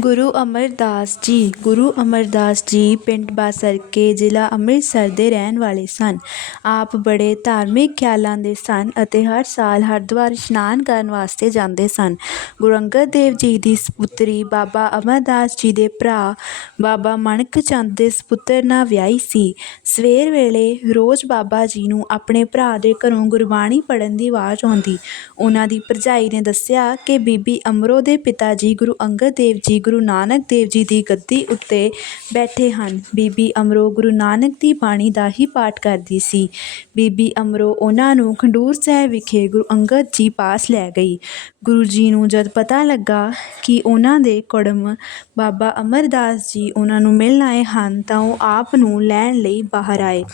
ਗੁਰੂ ਅਮਰਦਾਸ ਜੀ, ਗੁਰੂ ਅਮਰਦਾਸ ਜੀ ਪਿੰਡ ਬਾਸਰਕੇ ਜ਼ਿਲ੍ਹਾ ਅੰਮ੍ਰਿਤਸਰ ਦੇ ਰਹਿਣ ਵਾਲੇ ਸਨ। ਆਪ ਬੜੇ ਧਾਰਮਿਕ ਖਿਆਲਾਂ ਦੇ ਸਨ ਅਤੇ ਹਰ ਸਾਲ ਹਰਿਦੁਆਰ ਇਸ਼ਨਾਨ ਕਰਨ ਵਾਸਤੇ ਜਾਂਦੇ ਸਨ। ਗੁਰੂ ਅੰਗਦ ਦੇਵ ਜੀ ਦੀ ਸਪੁੱਤਰੀ ਬਾਬਾ ਅਮਰਦਾਸ ਜੀ ਦੇ ਭਰਾ ਬਾਬਾ ਮਣਕ ਚੰਦ ਦੇ ਸਪੁੱਤਰ ਨਾਲ ਵਿਆਹੀ ਸੀ। ਸਵੇਰ ਵੇਲੇ ਰੋਜ਼ ਬਾਬਾ ਜੀ ਨੂੰ ਆਪਣੇ ਭਰਾ ਦੇ ਘਰੋਂ ਗੁਰਬਾਣੀ ਪੜ੍ਹਨ ਦੀ ਆਵਾਜ਼ ਆਉਂਦੀ। ਉਹਨਾਂ ਦੀ ਭਰਜਾਈ ਨੇ ਦੱਸਿਆ ਕਿ ਬੀਬੀ ਅਮਰੋ ਦੇ ਪਿਤਾ ਜੀ ਗੁਰੂ ਅੰਗਦ ਦੇਵ ਜੀ ਗੁਰੂ ਨਾਨਕ ਦੇਵ ਜੀ ਦੀ ਗੱਦੀ ਉੱਤੇ ਬੈਠੇ ਹਨ। ਬੀਬੀ ਅਮਰੋ ਗੁਰੂ ਨਾਨਕ ਦੀ ਬਾਣੀ ਦਾ ਹੀ ਪਾਠ ਕਰਦੀ ਸੀ। ਬੀਬੀ ਅਮਰੋ ਉਹਨਾਂ ਨੂੰ ਖੰਡੂਰ ਸਾਹਿਬ ਵਿਖੇ ਗੁਰੂ ਅੰਗਦ ਜੀ ਪਾਸ ਲੈ ਗਈ। ਗੁਰੂ ਜੀ ਨੂੰ ਜਦ ਪਤਾ ਲੱਗਾ ਕਿ ਉਹਨਾਂ ਦੇ ਕੁੜਮ ਬਾਬਾ ਅਮਰਦਾਸ ਜੀ ਉਹਨਾਂ ਨੂੰ ਮਿਲਣ ਆਏ ਹਨ ਤਾਂ ਉਹ ਆਪ ਨੂੰ ਲੈਣ ਲਈ ਬਾਹਰ ਆਏ।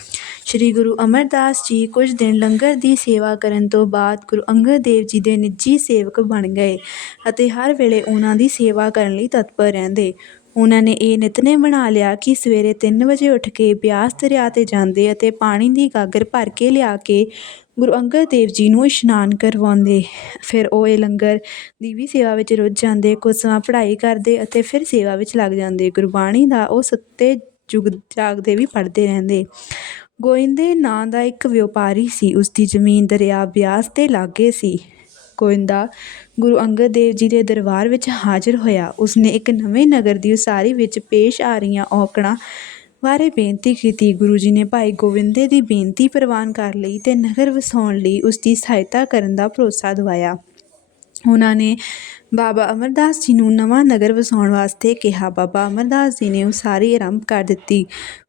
ਸ੍ਰੀ ਗੁਰੂ ਅਮਰਦਾਸ ਜੀ ਕੁਝ ਦਿਨ ਲੰਗਰ ਦੀ ਸੇਵਾ ਕਰਨ ਤੋਂ ਬਾਅਦ ਗੁਰੂ ਅੰਗਦ ਦੇਵ ਜੀ ਦੇ ਨਿੱਜੀ ਸੇਵਕ ਬਣ ਗਏ ਅਤੇ ਹਰ ਵੇਲੇ ਉਹਨਾਂ ਦੀ ਸੇਵਾ ਕਰਨ ਲਈ ਤਤਪਰ ਰਹਿੰਦੇ। ਉਹਨਾਂ ਨੇ ਇਹ ਨਿਤਨੇ ਬਣਾ ਲਿਆ ਕਿ ਸਵੇਰੇ 3 ਵਜੇ ਉੱਠ ਕੇ ਬਿਆਸ ਦਰਿਆ 'ਤੇ ਜਾਂਦੇ ਅਤੇ ਪਾਣੀ ਦੀ ਗਾਗਰ ਭਰ ਕੇ ਲਿਆ ਕੇ ਗੁਰੂ ਅੰਗਦ ਦੇਵ ਜੀ ਨੂੰ ਇਸ਼ਨਾਨ ਕਰਵਾਉਂਦੇ। ਫਿਰ ਉਹ ਇਹ ਲੰਗਰ ਦੀ ਵੀ ਸੇਵਾ ਵਿੱਚ ਰੁੱਝ ਜਾਂਦੇ, ਕੁਝ ਸਮਾਂ ਪੜ੍ਹਾਈ ਕਰਦੇ ਅਤੇ ਫਿਰ ਸੇਵਾ ਵਿੱਚ ਲੱਗ ਜਾਂਦੇ। ਗੁਰਬਾਣੀ ਦਾ ਉਹ ਸੱਤੇ ਜੁਗ ਜਾਗਦੇ ਵੀ ਪੜ੍ਹਦੇ ਰਹਿੰਦੇ। ਗੋਇੰਦੇ ਨਾਂ ਦਾ ਇੱਕ ਵਪਾਰੀ ਸੀ, ਉਸਦੀ ਜ਼ਮੀਨ ਦਰਿਆ ਬਿਆਸ ਦੇ ਲਾਗੇ ਸੀ। ਗੋਇੰਦਾ ਗੁਰੂ ਅੰਗਦ ਦੇਵ ਜੀ ਦੇ ਦਰਬਾਰ ਵਿੱਚ ਹਾਜ਼ਰ ਹੋਇਆ। ਉਸਨੇ ਇੱਕ ਨਵੇਂ ਨਗਰ ਦੀ ਉਸਾਰੀ ਵਿੱਚ ਪੇਸ਼ ਆ ਰਹੀਆਂ ਔਕੜਾਂ ਬਾਰੇ ਬੇਨਤੀ ਕੀਤੀ। ਗੁਰੂ ਜੀ ਨੇ ਭਾਈ ਗੋਵਿੰਦੇ ਦੀ ਬੇਨਤੀ ਪ੍ਰਵਾਨ ਕਰ ਲਈ ਤੇ ਨਗਰ ਵਸਾਉਣ ਲਈ ਉਸ ਦੀ ਸਹਾਇਤਾ ਕਰਨ ਦਾ ਭਰੋਸਾ ਦਵਾਇਆ। ਉਹਨਾਂ ਨੇ ਬਾਬਾ ਅਮਰਦਾਸ ਜੀ ਨੂੰ ਨਵਾਂ ਨਗਰ ਵਸਾਉਣ ਵਾਸਤੇ ਕਿਹਾ। ਬਾਬਾ ਅਮਰਦਾਸ ਜੀ ਨੇ ਉਸਾਰੀ ਆਰੰਭ ਕਰ ਦਿੱਤੀ।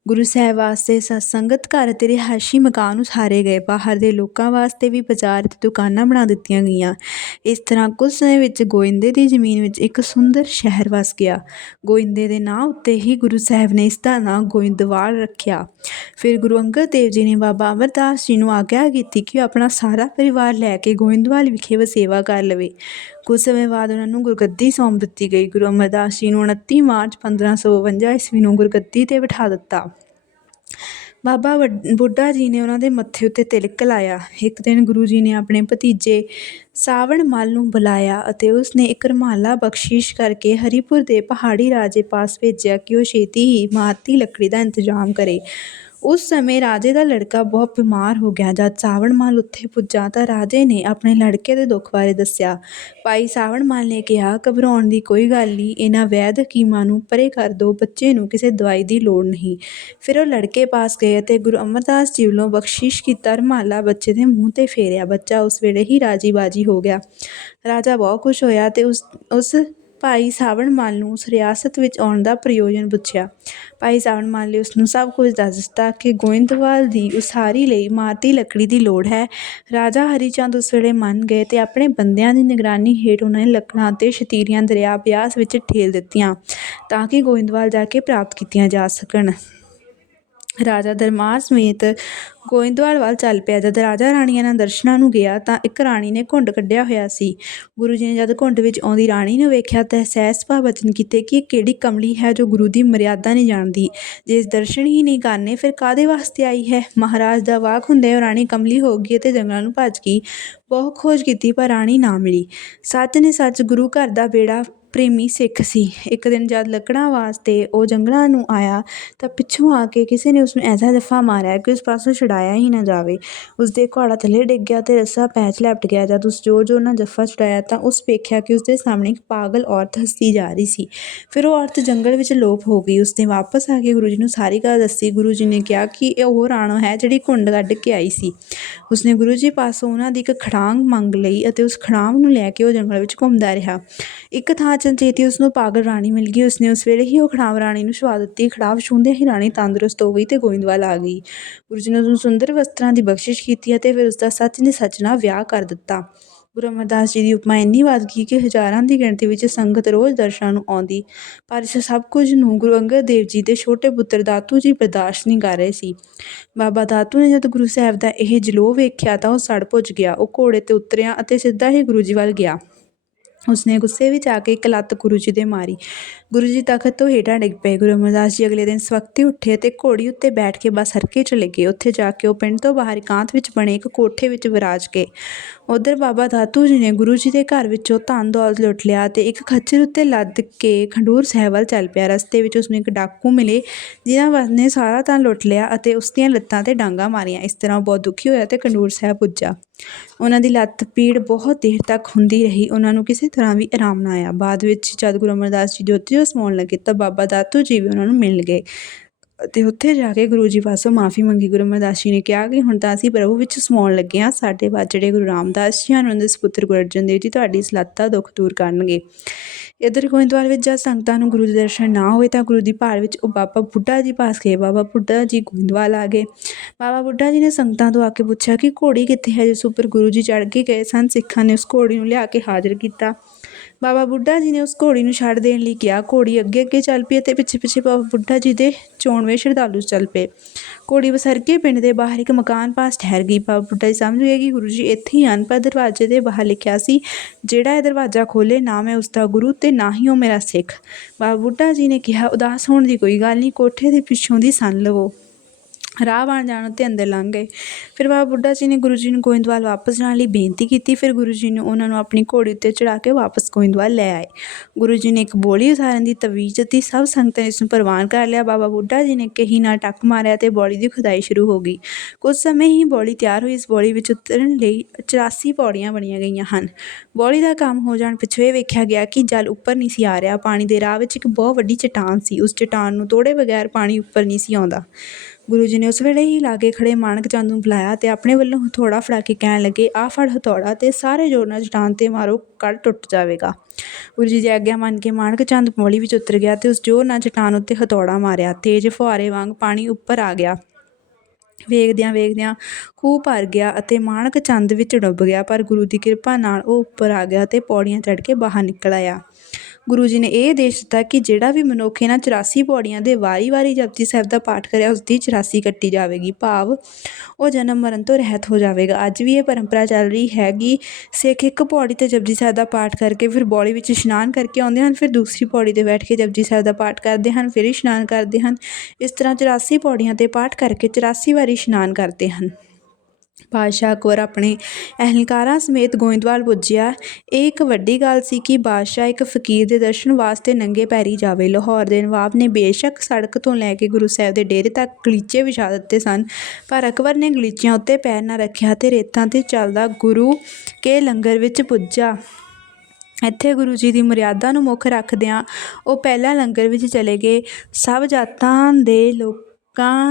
ਗੁਰੂ ਸਾਹਿਬ ਵਾਸਤੇ ਸਤ ਸੰਗਤ ਘਰ ਅਤੇ ਰਿਹਾਇਸ਼ੀ ਮਕਾਨ ਉਸਾਰੇ ਗਏ। ਬਾਹਰ ਦੇ ਲੋਕਾਂ ਵਾਸਤੇ ਵੀ ਬਾਜ਼ਾਰ ਅਤੇ ਦੁਕਾਨਾਂ ਬਣਾ ਦਿੱਤੀਆਂ ਗਈਆਂ। ਇਸ ਤਰ੍ਹਾਂ ਕੁਝ ਸਮੇਂ ਵਿੱਚ ਗੋਇੰਦੇ ਦੀ ਜ਼ਮੀਨ ਵਿੱਚ ਇੱਕ ਸੁੰਦਰ ਸ਼ਹਿਰ ਵਸ ਗਿਆ। ਗੋਇੰਦੇ ਦੇ ਨਾਂ ਉੱਤੇ ਹੀ ਗੁਰੂ ਸਾਹਿਬ ਨੇ ਇਸ ਦਾ ਨਾਂ ਗੋਇੰਦਵਾਲ ਰੱਖਿਆ। ਫਿਰ ਗੁਰੂ ਅੰਗਦ ਦੇਵ ਜੀ ਨੇ ਬਾਬਾ ਅਮਰਦਾਸ ਜੀ ਨੂੰ ਆਗਿਆ ਕੀਤੀ ਕਿ ਉਹ ਆਪਣਾ ਸਾਰਾ ਪਰਿਵਾਰ ਲੈ ਕੇ ਗੋਇੰਦਵਾਲ ਵਿਖੇ ਵਸੇਵਾ ਕਰ ਲਵੇ। ਕੁਝ ਸਮੇਂ ਬਾਅਦ ਉਹਨਾਂ ਨੂੰ ਗੁਰਗੱਦੀ ਸੌਂਪ ਦਿੱਤੀ ਗਈ। ਗੁਰੂ ਅਮਰਦਾਸ ਜੀ ਨੂੰ 29 ਮਾਰਚ 1552 ਈਸਵੀ ਨੂੰ ਗੁਰਗੱਦੀ ਤੇ ਬਿਠਾ ਦਿੱਤਾ। ਬਾਬਾ ਵੱਡ- ਬੁੱਢਾ ਜੀ ਨੇ ਉਹਨਾਂ ਦੇ ਮੱਥੇ ਉੱਤੇ ਤਿਲਕ ਲਾਇਆ। ਇੱਕ ਦਿਨ ਗੁਰੂ ਜੀ ਨੇ ਆਪਣੇ ਭਤੀਜੇ ਸਾਵਣ ਮੱਲ ਨੂੰ ਬੁਲਾਇਆ ਅਤੇ ਉਸ ਨੇ ਇੱਕ ਰੁਮਾਲਾ ਬਖਸ਼ਿਸ਼ ਕਰਕੇ ਹਰੀਪੁਰ ਦੇ ਪਹਾੜੀ ਰਾਜੇ ਪਾਸ ਭੇਜਿਆ ਕਿ ਉਹ ਛੇਤੀ ਹੀ ਮਾਰਤੀ ਲੱਕੜੀ ਦਾ ਇੰਤਜ਼ਾਮ ਕਰੇ। ਉਸ ਸਮੇਂ ਰਾਜੇ ਦਾ ਲੜਕਾ ਬਹੁਤ ਬਿਮਾਰ ਹੋ ਗਿਆ। ਜਦ ਸਾਵਣ ਮਾਲ ਉੱਥੇ ਪੁੱਜਾ ਤਾਂ ਰਾਜੇ ਨੇ ਆਪਣੇ ਲੜਕੇ ਦੇ ਦੁੱਖ ਬਾਰੇ ਦੱਸਿਆ। ਭਾਈ ਸਾਵਣ ਮਾਲ ਨੇ ਕਿਹਾ, ਘਬਰਾਉਣ ਦੀ ਕੋਈ ਗੱਲ ਨਹੀਂ, ਇਹਨਾਂ ਵੈਦ ਹਕੀਮਾਂ ਨੂੰ ਪਰੇ ਕਰ ਦਿਓ ਬੱਚੇ ਨੂੰ ਕਿਸੇ ਦਵਾਈ ਦੀ ਲੋੜ ਨਹੀਂ। ਫਿਰ ਉਹ ਲੜਕੇ ਪਾਸ ਗਏ ਅਤੇ ਗੁਰੂ ਅਮਰਦਾਸ ਜੀ ਵੱਲੋਂ ਬਖਸ਼ਿਸ਼ ਕੀਤਾ ਰੁਮਾਲਾ ਬੱਚੇ ਦੇ ਮੂੰਹ 'ਤੇ ਫੇਰਿਆ। ਬੱਚਾ ਉਸ ਵੇਲੇ ਹੀ ਰਾਜੀ ਬਾਜੀ ਹੋ ਗਿਆ। ਰਾਜਾ ਬਹੁਤ ਖੁਸ਼ ਹੋਇਆ ਤੇ ਉਸ ਉਸ ਭਾਈ ਸਾਵਣ ਮੱਲ ਨੂੰ ਉਸ ਰਿਆਸਤ ਵਿੱਚ ਆਉਣ ਦਾ ਪ੍ਰਯੋਜਨ ਪੁੱਛਿਆ। ਭਾਈ ਸਾਵਣ ਮੱਲ ਨੇ ਉਸ ਨੂੰ ਸਭ ਕੁਝ ਦੱਸ ਦਿੱਤਾ ਕਿ ਗੋਇੰਦਵਾਲ ਦੀ ਉਸਾਰੀ ਲਈ ਮਾਤੀ ਲੱਕੜੀ ਦੀ ਲੋੜ ਹੈ। ਰਾਜਾ ਹਰੀਚੰਦ ਉਸ ਵੇਲੇ ਮੰਨ ਗਏ ਤੇ ਆਪਣੇ ਬੰਦਿਆਂ ਦੀ ਨਿਗਰਾਨੀ ਹੇਠ ਉਹਨਾਂ ਨੇ ਲੱਕੜਾਂ ਤੇ ਸ਼ਤੀਰੀਆਂ ਦਰਿਆ ਬਿਆਸ ਵਿੱਚ ਠੇਲ ਦਿੱਤੀਆਂ ਤਾਂ ਕਿ ਗੋਇੰਦਵਾਲ ਜਾ ਕੇ ਪ੍ਰਾਪਤ ਕੀਤੀਆਂ ਜਾ ਸਕਣ। ਰਾਜਾ ਦਰਮਾਰ ਸਮੇਤ ਗੋਇੰਦਵਾਲ ਵੱਲ ਚੱਲ ਪਿਆ। ਜਦ ਰਾਜਾ ਰਾਣੀਆਂ ਨਾਲ ਦਰਸ਼ਨਾਂ ਨੂੰ ਗਿਆ ਤਾਂ ਇੱਕ ਰਾਣੀ ਨੇ ਘੁੰਡ ਕੱਢਿਆ ਹੋਇਆ ਸੀ। ਗੁਰੂ ਜੀ ਨੇ ਜਦ ਘੁੰਡ ਵਿੱਚ ਆਉਂਦੀ ਰਾਣੀ ਨੂੰ ਵੇਖਿਆ ਤਾਂ ਸਹਿਜ ਭਾਅ ਵਚਨ ਕੀਤੇ ਕਿ ਇਹ ਕਿਹੜੀ ਕਮਲੀ ਹੈ ਜੋ ਗੁਰੂ ਦੀ ਮਰਿਆਦਾ ਨਹੀਂ ਜਾਣਦੀ। ਜੇ ਇਸ ਦਰਸ਼ਨ ਹੀ ਨਹੀਂ ਕਰਨੇ ਫਿਰ ਕਾਦੇ ਵਾਸਤੇ ਆਈ ਹੈ? ਮਹਾਰਾਜ ਦਾ ਵਾਕ ਹੁੰਦੇ ਉਹ ਰਾਣੀ ਕਮਲੀ ਹੋ ਗਈ ਅਤੇ ਜੰਗਲਾਂ ਨੂੰ ਭੱਜ ਗਈ। ਬਹੁਤ ਖੋਜ ਕੀਤੀ ਪਰ ਰਾਣੀ ਨਾ ਮਿਲੀ। ਸੱਚ ਨੇ ਸੱਚ ਗੁਰੂ ਘਰ ਦਾ ਬੇੜਾ ਪ੍ਰੇਮੀ ਸਿੱਖ ਸੀ। ਇੱਕ ਦਿਨ ਜਦ ਲੱਕੜਾਂ ਵਾਸਤੇ ਉਹ ਜੰਗਲਾਂ ਨੂੰ ਆਇਆ, ਤਾਂ ਪਿੱਛੋਂ ਆ ਕੇ ਕਿਸੇ ਨੇ ਉਸਨੂੰ ਐਸਾ ਜੱਫਾ ਮਾਰਿਆ ਕਿ ਉਸ ਪਾਸੋਂ ਛੁਡਾਇਆ ਹੀ ਨਾ ਜਾਵੇ। ਉਸਦੇ ਘੋੜਾ ਥੱਲੇ ਡਿੱਗ ਗਿਆ ਤੇ ਰੱਸਾ ਪੈਚ ਲਪਟ ਗਿਆ। ਜਦ ਉਸ ਜੋ ਜੋ ਨਾ ਜੱਫਾ ਛੁਡਾਇਆ, ਤਾਂ ਉਸ ਵੇਖਿਆ ਕਿ ਉਸਦੇ ਸਾਹਮਣੇ ਇੱਕ ਪਾਗਲ ਔਰਤ ਹੱਸਦੀ ਜਾ ਰਹੀ ਸੀ। ਫਿਰ ਉਹ ਔਰਤ ਜੰਗਲ ਵਿੱਚ ਲੋਪ ਹੋ ਗਈ। ਉਸਨੇ ਵਾਪਸ ਆ ਕੇ ਗੁਰੂ ਜੀ ਨੂੰ ਸਾਰੀ ਗੱਲ ਦੱਸੀ। ਗੁਰੂ ਜੀ ਨੇ ਕਿਹਾ ਕਿ ਇਹ ਉਹ ਰਾਣੋ ਹੈ ਜਿਹੜੀ ਘੁੰਡ ਕੱਢ ਕੇ ਆਈ ਸੀ। ਉਸਨੇ ਗੁਰੂ ਜੀ ਪਾਸੋਂ ਉਹਨਾਂ ਦੀ ਇੱਕ ਖੜਾਂਗ ਮੰਗ ਲਈ ਅਤੇ ਉਸ ਖੜਾਂਗ ਨੂੰ ਲੈ ਕੇ ਉਹ ਜੰਗਲ ਵਿੱਚ ਘੁੰਮਦਾ ਰਿਹਾ। ਇੱਕ ਥਾਂ ਚੰਚੇਤੀ ਉਸ ਨੂੰ ਪਾਗਲ ਰਾਣੀ ਮਿਲ ਗਈ। ਉਸਨੇ ਉਸ ਵੇਲੇ ਹੀ ਉਹ ਖੜਾਵ ਰਾਣੀ ਨੂੰ ਛੁਆ ਦਿੱਤੀ। ਖੜਾਵ ਛੂੰਹਦੇ ਹੀ ਰਾਣੀ ਤੰਦਰੁਸਤ ਹੋ ਗਈ ਤੇ ਗੋਇੰਦਵਾਲ ਆ ਗਈ। ਗੁਰੂ ਜੀ ਨੇ ਉਸਨੂੰ ਸੁੰਦਰ ਵਸਤਰਾਂ ਦੀ ਬਖਸ਼ਿਸ਼ ਕੀਤੀ ਅਤੇ ਫਿਰ ਉਸਦਾ ਸੱਚ ਨੇ ਸੱਚ ਨਾਲ ਵਿਆਹ ਕਰ ਦਿੱਤਾ। ਗੁਰੂ ਅਮਰਦਾਸ ਜੀ ਦੀ ਉਪਮਾ ਇੰਨੀ ਵੱਧ ਗਈ ਕਿ ਹਜ਼ਾਰਾਂ ਦੀ ਗਿਣਤੀ ਵਿੱਚ ਸੰਗਤ ਰੋਜ਼ ਦਰਸ਼ਨਾਂ ਨੂੰ ਆਉਂਦੀ। ਪਰ ਇਸ ਸਭ ਕੁਝ ਨੂੰ ਗੁਰੂ ਅੰਗਦ ਦੇਵ ਜੀ ਦੇ ਛੋਟੇ ਪੁੱਤਰ ਦਾਤੂ ਜੀ ਬਰਦਾਸ਼ਤ ਨਹੀਂ ਕਰ ਰਹੇ ਸੀ। ਬਾਬਾ ਦਾਤੂ ਨੇ ਜਦ ਗੁਰੂ ਸਾਹਿਬ ਦਾ ਇਹ ਜਲੋ ਵੇਖਿਆ ਤਾਂ ਉਹ ਸੜ ਪੁੱਜ ਗਿਆ। ਉਹ ਘੋੜੇ ਤੇ ਉਤਰਿਆ ਅਤੇ ਸਿੱਧਾ ਹੀ ਗੁਰੂ ਜੀ ਵੱਲ ਗਿਆ। ਉਸਨੇ ਗੁੱਸੇ ਵਿੱਚ ਆ ਕੇ ਇੱਕ ਲੱਤ ਗੁਰੂ ਜੀ ਦੇ ਮਾਰੀ। ਗੁਰੂ ਜੀ ਤਖਤ ਤੋਂ ਹੇਠਾਂ ਡਿੱਗ ਪਏ। ਗੁਰੂ ਅਮਰਦਾਸ ਜੀ ਅਗਲੇ ਦਿਨ ਸਵਖਤੇ ਉੱਠੇ ਅਤੇ ਘੋੜੀ ਉੱਤੇ ਬੈਠ ਕੇ ਬਸ ਹਰਕੇ ਚਲੇ ਗਏ ਉੱਥੇ ਜਾ ਕੇ ਉਹ ਪਿੰਡ ਤੋਂ ਬਾਹਰ ਇਕਾਂਤ ਵਿੱਚ ਬਣੇ ਇੱਕ ਕੋਠੇ ਵਿੱਚ ਵਿਰਾਜ ਗਏ। ਉਧਰ ਬਾਬਾ ਧਾਤੂ ਜੀ ਨੇ ਗੁਰੂ ਜੀ ਦੇ ਘਰ ਵਿੱਚੋਂ ਧਨ ਦੌਲਤ ਲੁੱਟ ਲਿਆ ਤੇ ਇੱਕ ਖੱਚਰ ਉੱਤੇ ਲੱਦ ਕੇ ਖੰਡੂਰ ਸਾਹਿਬ ਵੱਲ ਚੱਲ ਪਿਆ। ਰਸਤੇ ਵਿੱਚ ਉਸਨੂੰ ਇੱਕ ਡਾਕੂ ਮਿਲੇ, ਜਿਨ੍ਹਾਂ ਵਾਸਤੇ ਸਾਰਾ ਧਨ ਲੁੱਟ ਲਿਆ ਅਤੇ ਉਸ ਦੀਆਂ ਲੱਤਾਂ ਤੇ ਡਾਂਗਾਂ ਮਾਰੀਆਂ। ਇਸ ਤਰ੍ਹਾਂ ਉਹ ਬਹੁਤ ਦੁਖੀ ਹੋਇਆ ਤੇ ਖੰਡੂਰ ਸਾਹਿਬ ਪੁੱਜਾ। ਉਹਨਾਂ ਦੀ ਲੱਤ ਪੀੜ ਬਹੁਤ ਦੇਰ ਤੱਕ ਹੁੰਦੀ ਰਹੀ। ਉਹਨਾਂ ਨੂੰ ਕਿਸੇ ਤਰ੍ਹਾਂ ਵੀ ਆਰਾਮ ਨਾ ਆਇਆ। ਬਾਅਦ ਵਿੱਚ ਜਦ ਗੁਰੂ ਅਮਰਦਾਸ ਜੀ ਜੋਤੀ ਜੋ ਸਮਾਉਣ ਲੱਗੇ ਤਾਂ ਬਾਬਾ ਦਾਤੂ ਜੀ ਵੀ ਉਹਨਾਂ ਨੂੰ ਮਿਲ ਗਏ। ਅਤੇ ਉੱਥੇ ਜਾ ਕੇ ਗੁਰੂ ਜੀ ਪਾਸੋਂ ਮਾਫੀ ਮੰਗੀ। ਗੁਰੂ ਅਮਰਦਾਸ ਜੀ ਨੇ ਕਿਹਾ ਕਿ ਹੁਣ ਤਾਂ ਅਸੀਂ ਪ੍ਰਭੂ ਵਿੱਚ ਸਮਾਉਣ ਲੱਗੇ ਹਾਂ। ਸਾਡੇ ਬਾਅਦ ਜਿਹੜੇ ਗੁਰੂ ਰਾਮਦਾਸ ਜੀ ਹਨ, ਉਹਨਾਂ ਦੇ ਸੁਪੁੱਤਰ ਗੁਰੂ ਅਰਜਨ ਦੇਵ ਜੀ ਤੁਹਾਡੀ ਸਲਾਤਾ ਦੁੱਖ ਦੂਰ ਕਰਨਗੇ। ਇੱਧਰ ਗੋਇੰਦਵਾਲ ਵਿੱਚ ਜਦ ਸੰਗਤਾਂ ਨੂੰ ਗੁਰੂ ਦੇ ਦਰਸ਼ਨ ਨਾ ਹੋਏ ਤਾਂ ਗੁਰੂ ਦੀ ਭਾਲ ਵਿੱਚ ਉਹ ਬਾਬਾ ਬੁੱਢਾ ਜੀ ਪਾਸ ਗਏ। ਬਾਬਾ ਬੁੱਢਾ ਜੀ ਗੋਇੰਦਵਾਲ ਆ ਗਏ। ਬਾਬਾ ਬੁੱਢਾ ਜੀ ਨੇ ਸੰਗਤਾਂ ਤੋਂ ਆ ਕੇ ਪੁੱਛਿਆ ਕਿ ਘੋੜੀ ਕਿੱਥੇ ਹੈ, ਜਿਸ ਉੱਪਰ ਗੁਰੂ ਜੀ ਚੜ੍ਹ ਕੇ ਗਏ ਸਨ, ਸਿੱਖਾਂ ਨੇ ਉਸ ਘੋੜੀ ਨੂੰ ਲਿਆ ਕੇ ਹਾਜ਼ਰ ਕੀਤਾ। ਬਾਬਾ ਬੁੱਢਾ ਜੀ ਨੇ ਉਸ ਘੋੜੀ ਨੂੰ ਛੱਡ ਦੇਣ ਲਈ ਕਿਹਾ, ਘੋੜੀ ਅੱਗੇ ਅੱਗੇ ਚੱਲ ਪਈ ਅਤੇ ਪਿੱਛੇ ਪਿੱਛੇ ਬਾਬਾ ਬੁੱਢਾ ਜੀ ਦੇ ਚੋਣਵੇਂ ਸ਼ਰਧਾਲੂ ਚੱਲ ਪਏ। ਘੋੜੀ ਵਸਰਕੇ ਪਿੰਡ ਦੇ ਬਾਹਰ ਇੱਕ ਮਕਾਨ ਪਾਸ ਠਹਿਰ ਗਈ। ਬਾਬਾ ਬੁੱਢਾ ਜੀ ਸਮਝ ਗਏ ਕਿ ਗੁਰੂ ਜੀ ਇੱਥੇ ਹੀ ਹਨ, ਪਰ ਦਰਵਾਜ਼ੇ ਦੇ ਬਾਹਰ ਲਿਖਿਆ ਸੀ, ਜਿਹੜਾ ਇਹ ਦਰਵਾਜ਼ਾ ਖੋਲੇ, ਨਾ ਮੈਂ ਉਸ ਦਾ ਗੁਰੂ ਤੇ ਨਾ ਹੀ ਉਹ ਮੇਰਾ ਸਿੱਖ। ਬਾਬਾ ਬੁੱਢਾ ਜੀ ਨੇ ਕਿਹਾ, ਉਦਾਸ ਹੋਣ ਦੀ ਕੋਈ ਗੱਲ ਨਹੀਂ, ਕੋਠੇ ਦੇ ਪਿੱਛੋਂ ਦੀ ਸੰਨ ਲਵੋ। ਰਾਹ ਬਣ ਜਾਣ ਉੱਤੇ ਅੰਦਰ ਲੰਘ ਗਏ। ਫਿਰ ਬਾਬਾ ਬੁੱਢਾ ਜੀ ਨੇ ਗੁਰੂ ਜੀ ਨੂੰ ਗੋਇੰਦਵਾਲ ਵਾਪਸ ਜਾਣ ਲਈ ਬੇਨਤੀ ਕੀਤੀ। ਫਿਰ ਗੁਰੂ ਜੀ ਨੇ ਉਹਨਾਂ ਨੂੰ ਆਪਣੀ ਘੋੜੀ ਉੱਤੇ ਚੜਾ ਕੇ ਵਾਪਸ ਗੋਇੰਦਵਾਲ ਲੈ ਆਏ। ਗੁਰੂ ਜੀ ਨੇ ਇੱਕ ਬੋਲੀ ਉਸਾਰਨ ਦੀ ਤਵੀਜ਼ ਦਿੱਤੀ। ਸਭ ਸੰਗਤਾਂ ਨੇ ਇਸ ਨੂੰ ਪ੍ਰਵਾਨ ਕਰ ਲਿਆ। ਬਾਬਾ ਬੁੱਢਾ ਜੀ ਨੇ ਕਹੀ ਨਾਲ ਟੱਕ ਮਾਰਿਆ ਤੇ ਬੋਲੀ ਦੀ ਖੁਦਾਈ ਸ਼ੁਰੂ ਹੋ ਗਈ। ਕੁਝ ਸਮੇਂ ਹੀ ਬੋਲੀ ਤਿਆਰ ਹੋਈ। ਇਸ ਬੋਲੀ ਵਿੱਚ ਉਤਰਨ ਲਈ 84 ਪੌੜੀਆਂ ਬਣੀਆਂ ਗਈਆਂ ਹਨ। ਬੋਲੀ ਦਾ ਕੰਮ ਹੋ ਜਾਣ ਪਿੱਛੋਂ ਇਹ ਵੇਖਿਆ ਗਿਆ ਕਿ ਜਲ ਉੱਪਰ ਨਹੀਂ ਸੀ ਆ ਰਿਹਾ। ਪਾਣੀ ਦੇ ਰਾਹ ਵਿੱਚ ਇੱਕ ਬਹੁਤ ਵੱਡੀ ਚਟਾਨ ਸੀ। ਉਸ ਚਟਾਨ ਨੂੰ ਤੋੜੇ ਬਗੈਰ ਪਾਣੀ ਉੱਪਰ ਨਹੀਂ ਸੀ ਆਉਂਦਾ। ਗੁਰੂ ਜੀ ਨੇ ਉਸ ਵੇਲੇ ਹੀ ਲਾਗੇ ਖੜੇ ਮਾਣਕ ਚੰਦ ਨੂੰ ਬੁਲਾਇਆ ਤੇ ਆਪਣੇ ਵੱਲੋਂ ਹਥੌੜਾ ਫੜਾ ਕੇ ਕਹਿਣ ਲੱਗੇ, ਆ ਫੜ ਹਥੌੜਾ ਤੇ ਸਾਰੇ ਜੋਰ ਨਾਲ ਚਟਾਨ ਤੇ ਮਾਰੋ ਕੜ ਟੁੱਟ ਜਾਵੇਗਾ। ਗੁਰੂ ਜੀ ਦੀ ਆਗਿਆ ਮੰਨ ਕੇ ਮਾਣਕ ਚੰਦ ਪੌੜੀ ਵਿੱਚ ਉਤਰ ਗਿਆ ਤੇ ਉਸ ਜੋਰ ਨਾਲ ਚਟਾਨ ਉੱਤੇ ਹਥੌੜਾ ਮਾਰਿਆ। ਤੇਜ਼ ਫੁਹਾਰੇ ਵਾਂਗ ਪਾਣੀ ਉੱਪਰ ਆ ਗਿਆ। ਵੇਖਦਿਆਂ ਵੇਖਦਿਆਂ ਖੂਹ ਭਰ ਗਿਆ ਅਤੇ ਮਾਣਕ ਚੰਦ ਵਿੱਚ ਡੁੱਬ ਗਿਆ, ਪਰ ਗੁਰੂ ਦੀ ਕਿਰਪਾ ਨਾਲ ਉਹ ਉੱਪਰ ਆ ਗਿਆ ਤੇ ਪੌੜੀਆਂ ਚੜ੍ਹ ਕੇ ਬਾਹਰ ਨਿਕਲ ਆਇਆ। ਗੁਰੂ ਜੀ ਨੇ ਇਹ ਆਦੇਸ਼ ਦਿੱਤਾ ਕਿ ਜਿਹੜਾ ਵੀ ਮਨੁੱਖ ਇਹਨਾਂ 84 ਪੌੜੀਆਂ ਦੇ ਵਾਰੀ-ਵਾਰੀ ਜਪਜੀ ਸਾਹਿਬ ਦਾ ਪਾਠ ਕਰਿਆ ਉਸ ਦੀ 84 ਕੱਟੀ ਜਾਵੇਗੀ। ਭਾਵ ਉਹ ਜਨਮ ਮਰਨ ਤੋਂ ਰਹਿਤ ਹੋ ਜਾਵੇਗਾ। ਅੱਜ ਵੀ ਇਹ ਪਰੰਪਰਾ ਚੱਲ ਰਹੀ ਹੈਗੀ। ਸਿੱਖ ਇੱਕ ਪੌੜੀ ਤੇ ਜਪਜੀ ਸਾਹਿਬ ਦਾ ਪਾਠ ਕਰਕੇ ਫਿਰ ਬੌਲੀ ਵਿੱਚ ਇਸ਼ਨਾਨ ਕਰਕੇ ਆਉਂਦੇ ਹਨ, ਫਿਰ ਦੂਸਰੀ ਪੌੜੀ ਤੇ ਬੈਠ ਕੇ ਜਪਜੀ ਸਾਹਿਬ ਦਾ ਪਾਠ ਕਰਦੇ ਹਨ, ਫਿਰ ਇਸ਼ਨਾਨ ਕਰਦੇ ਹਨ। ਇਸ ਤਰ੍ਹਾਂ 84 ਪੌੜੀਆਂ ਤੇ ਪਾਠ ਕਰਕੇ 84 ਵਾਰੀ ਇਸ਼ਨਾਨ ਕਰਦੇ ਹਨ। ਬਾਦਸ਼ਾਹ ਅਕਬਰ ਆਪਣੇ ਅਹਿਲਕਾਰਾਂ ਸਮੇਤ ਗੋਇੰਦਵਾਲ ਪੁੱਜਿਆ। ਇਹ ਇੱਕ ਵੱਡੀ ਗੱਲ ਸੀ ਕਿ ਬਾਦਸ਼ਾਹ ਇੱਕ ਫਕੀਰ ਦੇ ਦਰਸ਼ਨ ਵਾਸਤੇ ਨੰਗੇ ਪੈਰੀ ਜਾਵੇ। ਲਾਹੌਰ ਦੇ ਨਵਾਬ ਨੇ ਬੇਸ਼ੱਕ ਸੜਕ ਤੋਂ ਲੈ ਕੇ ਗੁਰੂ ਸਾਹਿਬ ਦੇ ਡੇਰੇ ਤੱਕ ਗਲੀਚੇ ਵਿਛਾ ਦਿੱਤੇ ਸਨ, ਪਰ ਅਕਬਰ ਨੇ ਗਲੀਚਿਆਂ ਉੱਤੇ ਪੈਰ ਨਾ ਰੱਖਿਆ ਤੇ ਰੇਤਾਂ ਤੇ ਚੱਲਦਾ ਗੁਰੂ ਕੇ ਲੰਗਰ ਵਿੱਚ ਪੁੱਜਾ। ਇੱਥੇ ਗੁਰੂ ਜੀ ਦੀ ਮਰਿਆਦਾ ਨੂੰ ਮੁੱਖ ਰੱਖਦਿਆਂ ਉਹ ਪਹਿਲਾਂ ਲੰਗਰ ਵਿੱਚ ਚਲੇ ਗਏ। ਸਭ ਜਾਤਾਂ ਦੇ ਲੋਕ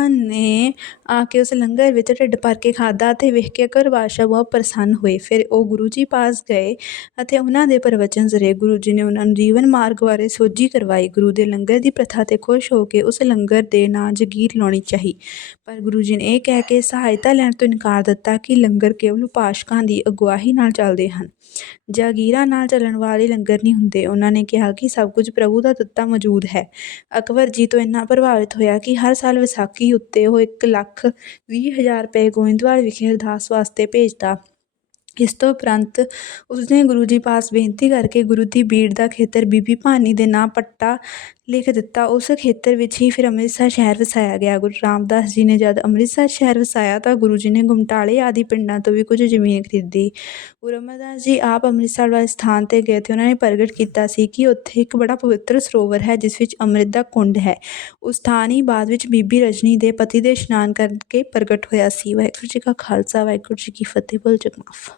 ਨੇ ਆ ਕੇ ਉਸ ਲੰਗਰ ਵਿੱਚ ਢਿੱਡ ਭਰ ਕੇ ਖਾਧਾ ਅਤੇ ਵੇਖ ਕੇ ਅਕਬਰ ਬਾਦਸ਼ਾਹ ਬਹੁਤ ਪ੍ਰਸੰਨ ਹੋਏ। ਫਿਰ ਉਹ ਗੁਰੂ ਜੀ ਪਾਸ ਗਏ ਅਤੇ ਉਹਨਾਂ ਦੇ ਪ੍ਰਵਚਨ ਜ਼ਰੇ ਗੁਰੂ ਜੀ ਨੇ ਉਹਨਾਂ ਨੂੰ ਜੀਵਨ ਮਾਰਗ ਬਾਰੇ ਸੋਝੀ ਕਰਵਾਈ। ਗੁਰੂ ਦੇ ਲੰਗਰ ਦੀ ਪ੍ਰਥਾ ਤੇ ਖੁਸ਼ ਹੋ ਕੇ ਉਸ ਲੰਗਰ ਦੇ ਨਾਂ ਜਗੀਰ ਲਾਉਣੀ ਚਾਹੀ। ਪਰ ਗੁਰੂ ਜੀ ਨੇ ਇਹ ਕਹਿ ਕੇ ਸਹਾਇਤਾ ਲੈਣ ਤੋਂ ਇਨਕਾਰ ਦਿੱਤਾ ਕਿ ਲੰਗਰ ਕੇਵਲ ਉਪਾਸ਼ਕਾਂ ਦੀ ਅਗਵਾਈ ਨਾਲ ਚੱਲਦੇ ਹਨ। ਜਾਗੀਰਾਂ ਨਾਲ ਚੱਲਣ ਵਾਲੇ ਲੰਗਰ ਨਹੀਂ ਹੁੰਦੇ। ਉਹਨਾਂ ਨੇ ਕਿਹਾ ਕਿ ਸਭ ਕੁਝ ਪ੍ਰਭੂ ਦਾ ਦਿੱਤਾ ਮੌਜੂਦ ਹੈ। ਅਕਬਰ ਜੀ ਤੋਂ ਇੰਨਾ ਪ੍ਰਭਾਵਿਤ ਹੋਇਆ ਕਿ ਹਰ ਸਾਲ ਵਿਸਾਖੀ ਉੱਤੇ ਉਹ ਇੱਕ ਲੱਖ ਵੀਹ ਹਜ਼ਾਰ ਰੁਪਏ ਗੋਇੰਦਵਾਲ ਵਿਖੇ ਅਰਦਾਸ ਵਾਸਤੇ ਭੇਜਤਾ ਇਸ ਤੋਂ ਉਪਰੰਤ ਉਸਨੇ ਗੁਰੂ ਜੀ ਪਾਸ ਬੇਨਤੀ ਕਰਕੇ ਗੁਰੂ ਦੀ ਬੀੜ ਦਾ ਖੇਤਰ ਬੀਬੀ ਭਾਨੀ ਦੇ ਨਾਂ ਪੱਟਾ ਲਿਖ ਦਿੱਤਾ, ਉਸ ਖੇਤਰ ਵਿੱਚ ਹੀ ਫਿਰ ਅੰਮ੍ਰਿਤਸਰ ਸ਼ਹਿਰ ਵਸਾਇਆ ਗਿਆ। ਗੁਰੂ ਰਾਮਦਾਸ ਜੀ ਨੇ ਜਦ ਅੰਮ੍ਰਿਤਸਰ ਸ਼ਹਿਰ ਵਸਾਇਆ ਤਾਂ ਗੁਰੂ ਜੀ ਨੇ ਗੁਮਟਾਲੇ ਆਦਿ ਪਿੰਡਾਂ ਤੋਂ ਵੀ ਕੁਝ ਜ਼ਮੀਨ ਖਰੀਦੀ। ਗੁਰੂ ਅਮਰਦਾਸ ਜੀ ਆਪ ਅੰਮ੍ਰਿਤਸਰ ਵਾਲੇ ਸਥਾਨ ਤੇ ਗਏ ਤੇ ਉਹਨਾਂ ਨੇ ਪ੍ਰਗਟ ਕੀਤਾ ਸੀ ਕਿ ਉੱਥੇ ਇੱਕ ਬੜਾ ਪਵਿੱਤਰ ਸਰੋਵਰ ਹੈ, ਜਿਸ ਵਿੱਚ ਅੰਮ੍ਰਿਤ ਦਾ ਕੁੰਡ ਹੈ। ਉਸ ਸਥਾਨ ਹੀ ਬਾਅਦ ਵਿੱਚ ਬੀਬੀ ਰਜਨੀ ਦੇ ਪਤੀ ਦੇ ਇਸ਼ਨਾਨ ਕਰਕੇ ਪ੍ਰਗਟ ਹੋਇਆ ਸੀ। ਵਾਹਿਗੁਰੂ ਜੀ ਕਾ ਖਾਲਸਾ, ਵਾਹਿਗੁਰੂ ਜੀ ਕੀ ਫਤਿਹ। ਬੋਲ ਜਗਮਾਫ